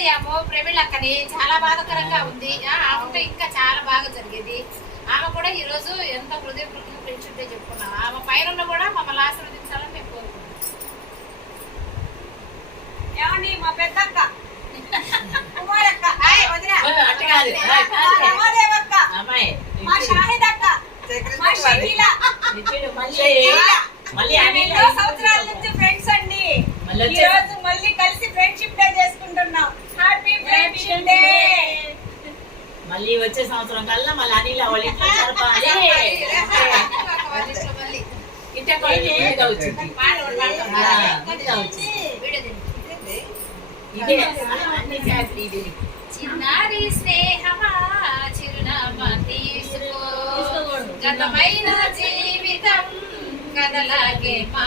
అయ్యాము ప్రవీణ్ అక్కని, చాలా బాధాకరంగా ఉంది. ఆమెతో ఇంకా చాలా బాగా జరిగేది. ఆమె కూడా ఈ రోజు ఎంతో హృదయపూర్వకంగా ఫ్రెండ్షిప్ డే చెప్పుకున్నాం. ఆమె పైన కూడా మమ్మల్ని ఆశీర్వదించాలని మేము కోరుకుంటున్నాం. ఏమండి మా పెద్దక్క కుమారక్క, మా షాహిద్ అక్క, మా షకీల, ఎన్నో సంవత్సరాల నుంచి ఫ్రెండ్స్ అండి. ఈ రోజు మళ్ళీ కలిసి ఫ్రెండ్షిప్ డే చేసుకుంటున్నాం. Happy friendship day. మళ్ళీ వచ్చే సంవత్సరం కల్లా మళ్ళీ అనిల్ వాళ్ళ ఇంట్లో జరపాలి. చిన్నారి స్నేహమా చిరునామా తీసుకో, గతమైన జీవితం కదలాగే మా